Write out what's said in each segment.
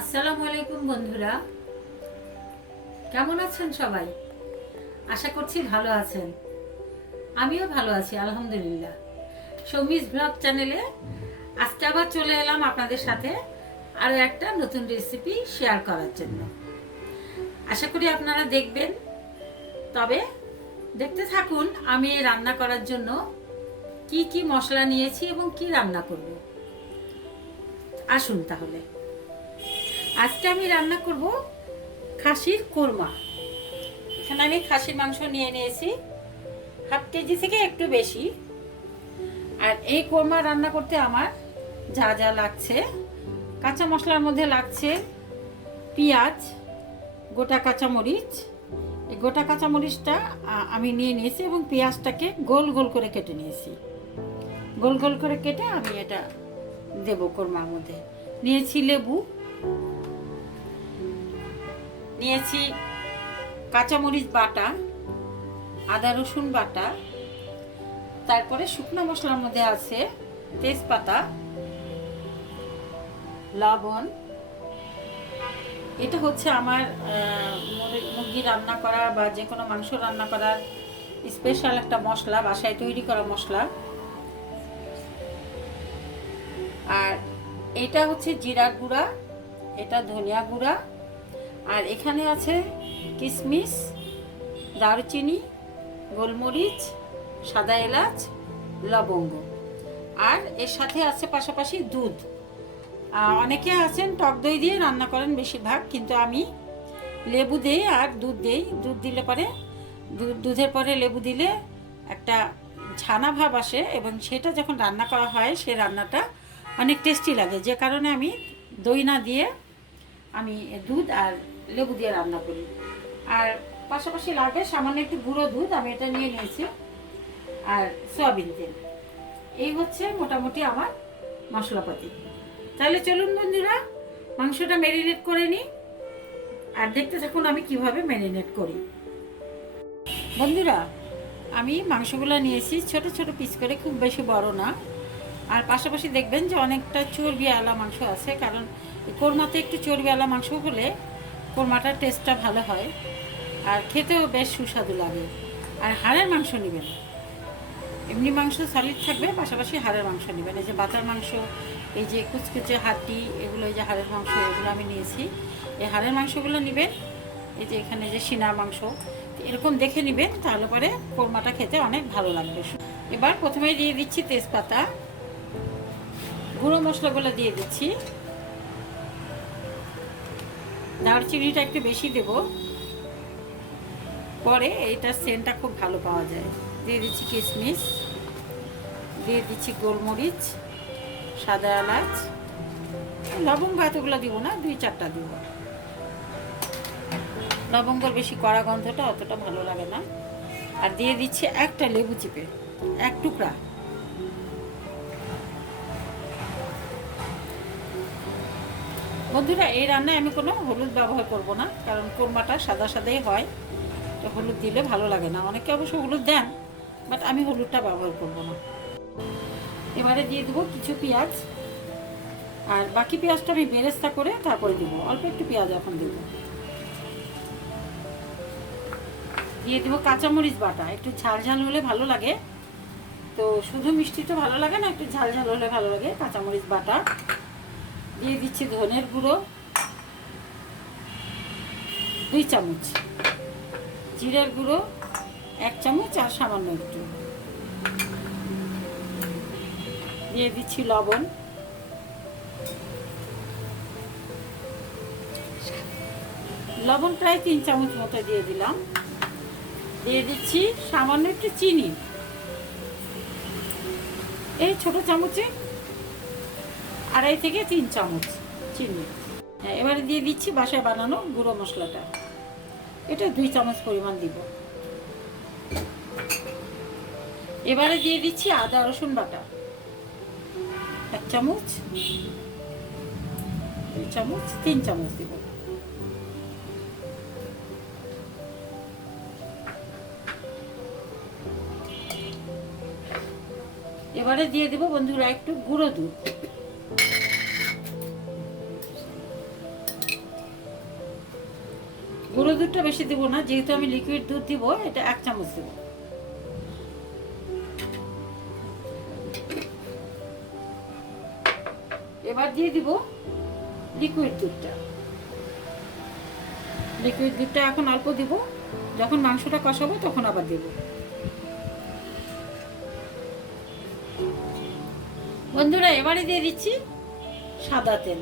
আসসালামু আলাইকুম বন্ধুরা, কেমন আছেন সবাই? আশা করছি ভালো আছেন। আমিও ভালো আছি আলহামদুলিল্লাহ। সৌমিজ ব্লগ চ্যানেলে আজকে আবার চলে এলাম আপনাদের সাথে আরও একটা নতুন রেসিপি শেয়ার করার জন্য। আশা করি আপনারা দেখবেন। তবে দেখতে থাকুন আমি রান্না করার জন্য কি কি মশলা নিয়েছি এবং কি রান্না করব। আসুন তাহলে। আজকে আমি রান্না করব খাসির কোরমা। এখানে আমি খাসির মাংস নিয়ে নিয়েছি হাফ কেজি থেকে একটু বেশি। আর এই কোরমা রান্না করতে আমার যা যা লাগছে, কাঁচা মশলার মধ্যে লাগছে পেঁয়াজ, গোটা কাঁচামরিচ। এই গোটা কাঁচামরিচটা আমি নিয়ে নিয়েছি এবং পেঁয়াজটাকে গোল গোল করে কেটে নিয়েছি। গোল গোল করে কেটে আমি এটা দেব কোরমার মধ্যে। নিয়েছি লেবু, নিয়েছি কাঁচামরিচ বাটা, আদা রসুন বাটা, তারপরে শুকনো মশলার মধ্যে আছে তেজপাতা, লবণ। এটা হচ্ছে আমার মুরগি রান্না করা বা যে কোনো মাংস রান্না করার স্পেশাল একটা মশলা, বাসায় তৈরি করা মশলা। আর এটা হচ্ছে জিরার গুঁড়া, এটা ধনিয়া গুঁড়া, আর এখানে আছে কিশমিশ, দারুচিনি, গোলমরিচ, সাদা এলাচ, লবঙ্গ। আর এর সাথে আছে পাশাপাশি দুধ। অনেকে আছেন টক দই দিয়ে রান্না করেন বেশিরভাগ, কিন্তু আমি লেবু দিই আর দুধ দিই। দুধ দিলে পরে দুধের পরে লেবু দিলে একটা ছানা ভাব আসে এবং সেটা যখন রান্না করা হয় সে রান্নাটা অনেক টেস্টি লাগে। যে কারণে আমি দই না দিয়ে আমি দুধ আর লেবু দিয়ে রান্না করি। আর পাশাপাশি লাগে সামান্য একটু গুঁড়ো দুধ, আমি এটা নিয়ে নিয়েছি, আর সয়াবিন তেল। এই হচ্ছে মোটামুটি আমার মশলাপাতি। তাহলে চলুন বন্ধুরা মাংসটা ম্যারিনেট করে নিই আর দেখতে থাকুন আমি কিভাবে ম্যারিনেট করি। বন্ধুরা আমি মাংসগুলো নিয়েছি ছোট ছোট পিস করে, খুব বেশি বড় না। আর পাশাপাশি দেখবেন যে অনেকটা চর্বিওয়ালা মাংস আছে, কারণ কোরমাতে একটু চর্বিওয়ালা মাংস হলে কোরমাটার টেস্টটা ভালো হয় আর খেতেও বেশ সুস্বাদু লাগে। আর হাড়ের মাংস নেবেন, এমনি মাংস সলিড থাকবে, পাশাপাশি হাড়ের মাংস নেবেন। এই যে বাটার মাংস, এই যে কুচকুচে হাড্ডি, এগুলো এই যে হাড়ের মাংস, এগুলো আমি নিয়েছি। এই হাড়ের মাংসগুলো নেবেন। এই যে এখানে যে সিনার মাংস, এরকম দেখে নেবেন, তাহলে পরে কোরমাটা খেতে অনেক ভালো লাগবে। এবার প্রথমে দিয়ে দিচ্ছি তেজপাতা, গুঁড়ো মশলাগুলো দিয়ে দিচ্ছি, দারচিনিটা একটু বেশি দেব, পরে এইটার সেন্টটা খুব ভালো পাওয়া যায়। দিয়ে দিচ্ছি কিশমিশ, দিয়ে দিচ্ছি গোলমরিচ, সাদা এলাচ, লবঙ্গ এতগুলো দিব না, 2-4টা দিব। লবঙ্গর বেশি কড়া গন্ধটা অতটা ভালো লাগে না। আর দিয়ে দিচ্ছি একটা লেবু চিপে, এক টুকরা। বন্ধুরা এই রান্নায় আমি কোনো হলুদ ব্যবহার করব না, কারণ কোরমাটা সাদা সাদাই হয়, তো হলুদ দিলে ভালো লাগে না। অনেকে অবশ্য হলুদ দেন, বাট আমি হলুদটা ব্যবহার করব না। এবারে দিয়ে দেবো কিছু পেঁয়াজ, আর বাকি পেঁয়াজটা আমি বেরেস্তা করে তারপরে দেবো। অল্প একটু পেঁয়াজ এখন দেবো। দিয়ে দেবো কাঁচামরিচ বাটা, একটু ঝাল ঝাল হলে ভালো লাগে, তো শুধু মিষ্টি তো ভালো লাগে না, একটু ঝাল ঝাল হলে ভালো লাগে। কাঁচামরিচ বাটা দিয়ে দিচ্ছি, ধনের গুঁড়ো 2 চামচ, জিরের গুঁড়ো 1 চামচ, আর সামান্য একটু দিয়ে দিচ্ছি লবণ, লবণ প্রায় 3 চামচ মতো দিয়ে দিলাম। দিয়ে দিচ্ছি সামান্য একটু চিনি, এই ছোট চামচে 2.5 থেকে 3 চামচ চিনি। হ্যাঁ, এবারে দিয়ে দিচ্ছি বাসায় বানানো গুঁড়ো মশলাটা, এটা 2 চামচ পরিমাণ দিব। এবারে দিয়ে দিচ্ছি আদা রসুন বাটা 1 চামচ, 2 চামচ, 3 চামচ দিব। এবারে দিয়ে দেবো বন্ধুরা একটু গুঁড়ো দুধ, গুঁড়ো দুধটা বেশি দিব না, যেহেতু আমি লিকুইড দুধ দিব, এটা 1 চামচ দিব। এবার দিয়ে দিব লিকুইড দুধটা। লিকুইড দুধটা এখন অল্প দিব, যখন মাংসটা কষাবো তখন আবার দেব। বন্ধুরা, এবারে দিয়ে দিচ্ছি সাদা তেল।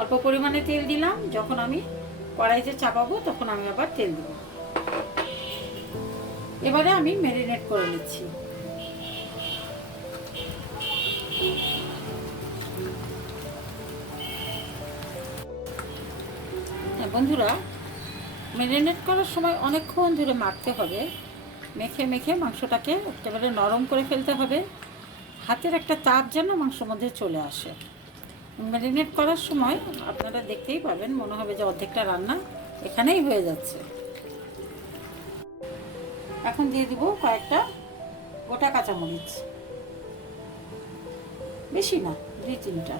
অল্প পরিমাণে তেল দিলাম, যখন আমি কড়াইতে চাপাবো তখন আমি আবার তেল দেব। এবারে আমি ম্যারিনেট করে নিচ্ছি। বন্ধুরা, ম্যারিনেট করার সময় অনেকক্ষণ ধরে মাখতে হবে। মেখে মেখে মাংসটাকে একেবারে নরম করে ফেলতে হবে। হাতের একটা চাপ যেন মাংসের মধ্যে চলে আসে। ম্যারিনেট করার সময় আপনারা দেখতেই পাবেন, মনে হবে যে অর্ধেকটা রান্না এখানেই হয়ে যাচ্ছে। এখন দিয়ে দিব কয়েকটা গোটা কাঁচামরিচ, বেশি না, 2-3টা।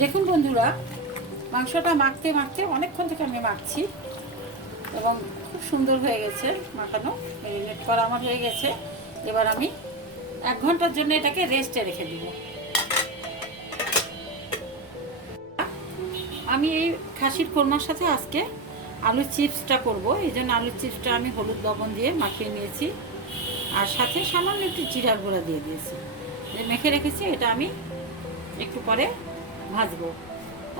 দেখুন বন্ধুরা, মাংসটা মাখতে মাখতে অনেকক্ষণ থেকে আমি মাখছি এবং খুব সুন্দর হয়ে গেছে মাখানো। ম্যারিনেট করা আমার হয়ে গেছে। এবার আমি 1 ঘন্টার জন্য এটাকে রেস্টে রেখে দিব। আমি এই খাসির কোরমার সাথে আজকে আলুর চিপসটা করব, এই জন্য আলুর চিপসটা আমি হলুদ লবণ দিয়ে মাখিয়ে নিয়েছি, আর সাথে সামান্য একটু জিরার গুঁড়া দিয়ে দিয়েছি। যে মেখে রেখেছি, এটা আমি একটু পরে ভাজবো।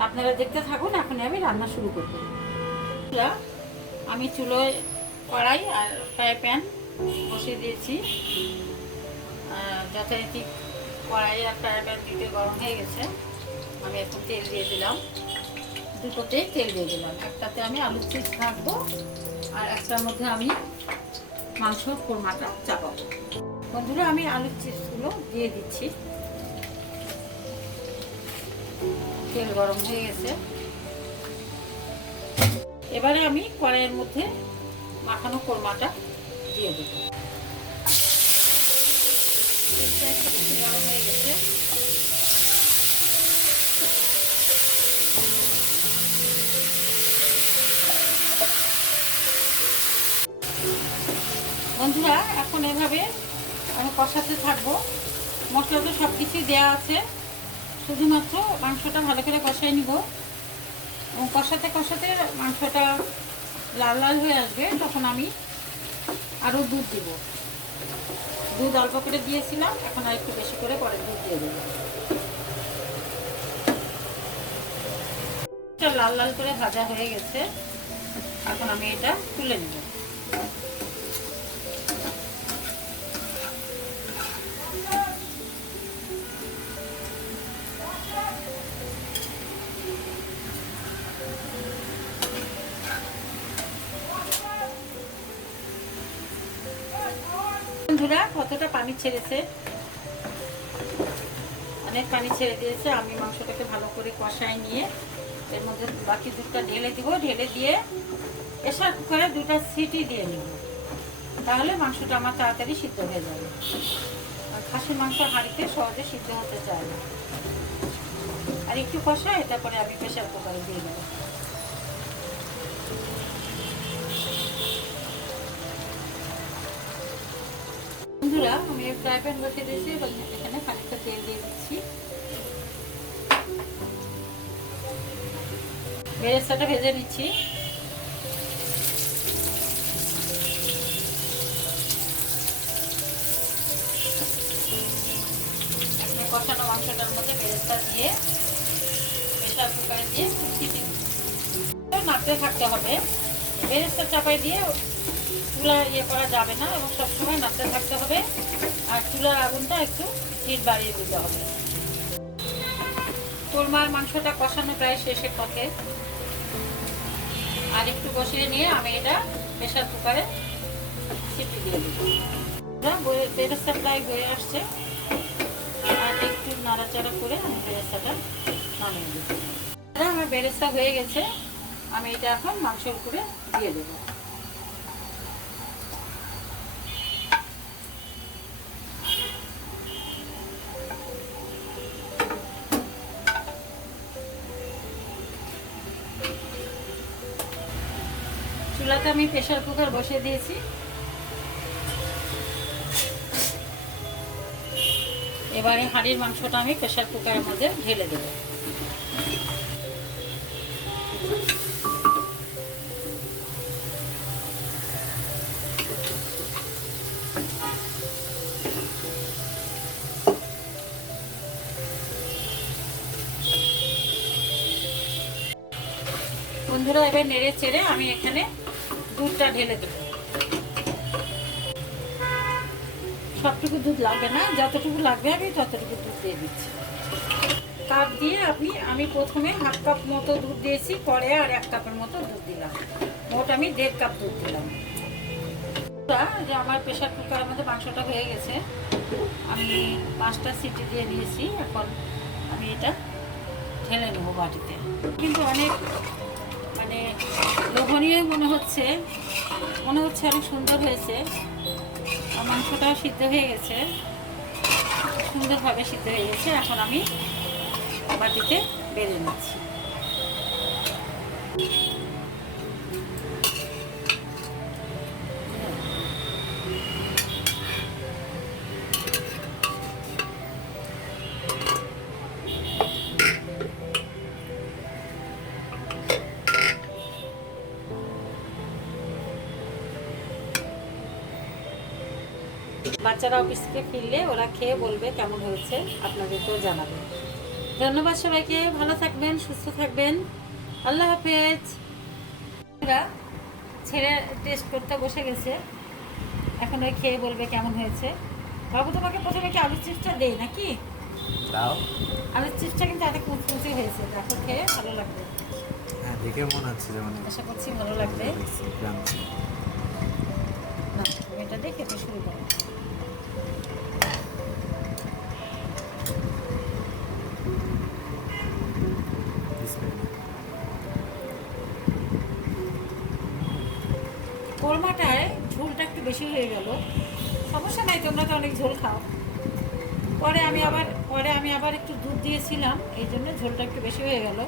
আপনারা দেখতে থাকুন। এখন আমি রান্না শুরু করব। আমি চুলোয় কড়াই আর ফ্রাই প্যান বসিয়ে দিয়েছি। যথারীতি কড়াই আর ফ্রাই প্যান দিতে গরম হয়ে গেছে। আমি এখন তেল দিয়ে দিলাম, দুটোতেই তেল দিয়ে দিলাম। একটাতে আমি আলুর চিপস রাখবো, আর একটার মধ্যে আমি মাংস কোরমাটা চাপাবো। বন্ধুরা, আমি আলুর চিপসগুলো দিয়ে দিচ্ছি। তেল গরম হয়ে গেছে। এবারে আমি কড়াইয়ের মধ্যে মাখানো কোরমাটা দিয়ে দেবো। গরম হয়ে গেছে। বন্ধুরা, এখন এভাবে আমি কষাতে থাকবো। মশলা তো সব কিছুই দেওয়া আছে, শুধুমাত্র মাংসটা ভালো করে কষাই নিব। এবং কষাতে কষাতে মাংসটা লাল লাল হয়ে আসবে, তখন আমি আরও দুধ দিব। দুধ অল্প করে দিয়েছিলাম, এখন আর একটু বেশি করে পরে দুধ দিয়ে দেবো। লাল লাল করে ভাজা হয়ে গেছে, এখন আমি এটা তুলে নেব। বন্ধুরা, কতটা পানি ছেড়েছে, অনেক পানি ছেড়ে দিয়েছে। আমি মাংসটাকে ভালো করে কষাই নিয়ে এর মধ্যে বাকি দুধটা ঢেলে দিব। ঢেলে দিয়ে প্রেসার কুকারে 2টা সিটি দিয়ে নিব, তাহলে মাংসটা আমার তাড়াতাড়ি সিদ্ধ হয়ে যাবে। আর খাসির মাংস হাঁড়িতে সহজে সিদ্ধ হতে চায় না। আর একটু কষা, এটা করে আমি প্রেসার কুকারে দিয়ে দেবো। বন্ধুরা, আমি ফ্রাই প্যান বসিয়ে দিয়েছি এবং এখানে খানিকটা তেল দিয়ে দিচ্ছি। বেরেস্তাটা ভেজে নিচ্ছি। কষানো মাংসটার মধ্যে বেরেস্তা দিয়ে প্রেসার কুকারে দিয়ে সিটি নাড়তে থাকতে হবে। বেরেস্তা চাপাই দিয়ে চুলা করা যাবে না, এবং সবসময় নাড়তে থাকতে হবে। আর চুলার আগুনটা একটু হিট বাড়িয়ে দিতে হবে। কোরমার মাংসটা কষানো প্রায় শেষের পথে। আর একটু কষিয়ে নিয়ে আমি এটা প্রেসার কুকারে সিটি দিয়ে দেবো। বেরেস্তা প্রায় হয়ে আসছে, আর একটু নাড়াচাড়া করে আমি বেরেস্তাটা নামিয়ে দেবো। আমার বেরেস্তা হয়ে গেছে, আমি এটা এখন মাংসের উপরে দিয়ে দেবো। চুলাতে আমি প্রেসার কুকার বসিয়ে দিয়েছি। এবারে হাঁড়ির মাংসটা আমি প্রেসার কুকারের মধ্যে ঢেলে দেব। বন্ধুরা, এবার নেড়ে চেড়ে আমি এখানে দুধটা ঢেলে দেব। সবটুকু দুধ লাগবে না, যতটুকু লাগবে আমি ততটুকু দুধ দিয়ে দিচ্ছি। কাপ দিয়ে আমি প্রথমে হাফ কাপ মতো দুধ দিয়েছি, পরে আর 1 কাপের মতো দুধ দিলাম। মোট আমি 1.5 কাপ দুধ দিলাম। যে আমার প্রেসার কুকারের মধ্যে মাংসটা হয়ে গেছে, আমি 5টা সিটি দিয়ে নিয়েছি। এখন আমি এটা ঢেলে নেবো বাটিতে। কিন্তু অনেক মানে লোভনীয় মনে হচ্ছে অনেক সুন্দর হয়েছে। আর মাংসটাও সিদ্ধ হয়ে গেছে, সুন্দরভাবে সিদ্ধ হয়ে গেছে। এখন আমি বাটিতে বেড়ে নিচ্ছি। বাচ্চারা অফিস থেকে ফিরলে ওরা খেয়ে বলবে কেমন হয়েছে, আপনাদেরকেও জানাবে। ধন্যবাদ সবাইকে। ভালো থাকবেন, সুস্থ থাকবেন। আল্লাহ হাফেজ। ছেড়ে টেস্ট করতে বসে গেছে, এখন ওই খেয়ে বলবে কেমন হয়েছে। বাবু, তোমাকে প্রথমে কি আলুর চিপসটা দেই নাকি? দাও। আলুর চিপসটা কিন্তু এত কুচকুচি হয়েছে, দেখো খেয়ে ভালো লাগবে। হ্যাঁ, দেখে মনে হচ্ছে যেমন আশা করছি ভালো লাগবে। না, তুমি এটা দেখে তো শুরু করো। কোরমাটায় ঝোলটা একটু বেশি হয়ে গেল, সমস্যা নাই, তোমরা তো অনেক ঝোল খাও। পরে আমি আবার একটু দুধ দিয়েছিলাম, এই জন্য ঝোলটা একটু বেশি হয়ে গেল।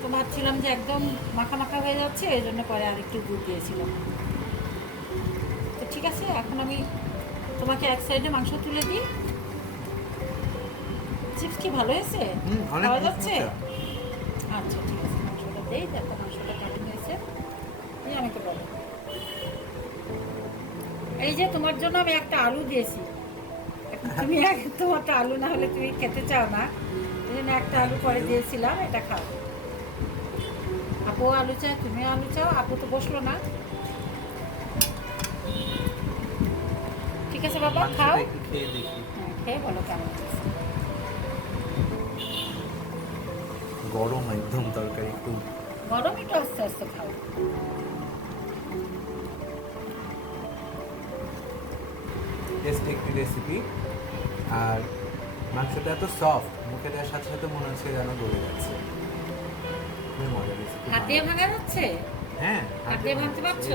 তো ভাবছিলাম যে একদম মাখা মাখা হয়ে যাচ্ছে, এই জন্য পরে আর একটু দুধ দিয়েছিলাম। তো ঠিক আছে, এখন আমি তোমাকে এক সাইডে মাংস তুলে দিই। চিপস কি ভালো হয়েছে? খাওয়া যাচ্ছে? আচ্ছা ঠিক আছে, মাংসটা দেই, দেখো মাংসটা কেমন হয়েছে আমাকে বলো। এই যে তোমার জন্য আমি একটা আলু দিয়েছি, তুমি তোমারটা আলু না হলে তুমি খেতে চাও না, এই জন্য একটা আলু পরে দিয়েছিলাম, এটা খাও। আপু আলু চায়, তুমিও আলু চাও। আপু তো বসলো না। ঠিক আছে বাবা, খাও। খেয়ে বলো কেমন হয়েছে। গরম একদম তরকারি, একটু গরম, একটু আস্তে আস্তে খাও। টেস্টি একটি রেসিপি। আর মাংসটা এত সফট, মুখে দেওয়ার সাথে সাথে মনে হচ্ছে যেন গলে যাচ্ছে। খুবই মজার রেসিপি। হাত দিয়ে ভাঙা যাচ্ছে? হ্যাঁ, হাত দিয়ে ভাঙতে পারছো?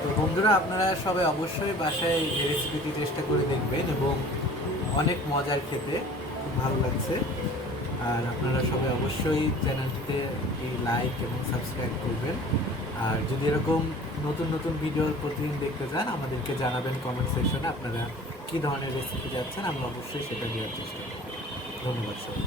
তো বন্ধুরা, আপনারা সবাই অবশ্যই বাসায় এই রেসিপিটি চেষ্টা করে দেখবেন, এবং অনেক মজার খেতে, খুব ভালো লাগছে। আর আপনারা সবাই অবশ্যই চ্যানেলটিতে লাইক এবং সাবস্ক্রাইব করবেন। আর যদি এরকম নতুন নতুন ভিডিও প্রতিদিন দেখতে চান, আমাদেরকে জানাবেন কমেন্ট সেকশনে আপনারা কী ধরনের রেসিপি যাচ্ছেন, আমরা অবশ্যই সেটা দেওয়ার চেষ্টা করব। ধন্যবাদ সবাই।